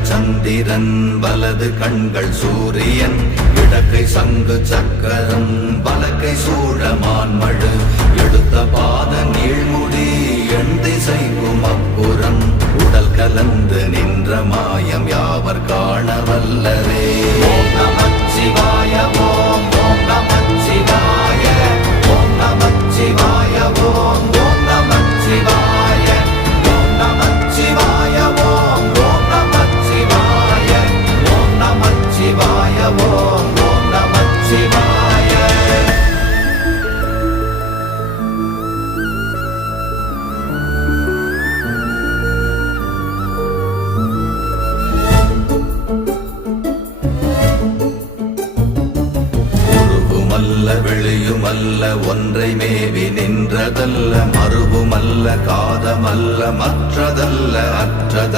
இடது சந்திரன் வலது கண்கள் சூரியன் இடக்கை சங்கு சக்கரம் வலக்கை சூழமான்மழு எடுத்த பாத நீழ்முடி எண் திசைக்கும் அப்புறம் உடல் கலந்து நின்ற மாயம் யாவர் காண வல்லரே. ஓம் நமச்சிவாய ஓம் ஓம் நமச்சிவாய ஓம் நமச்சிவாய ஓம் ஓம் நமச்சிவாய ஓம் நமச்சிவாய ஓம் ஓம் நமச்சிவாய ஓம் நமச்சிவாய ஓம் ஓம் நமச்சிவாய. வெளியுமல்ல ஒன்றை மேவி நின்றதல்ல மறுவுமல்ல காதமல்ல மற்றதல்ல அற்றதல்ல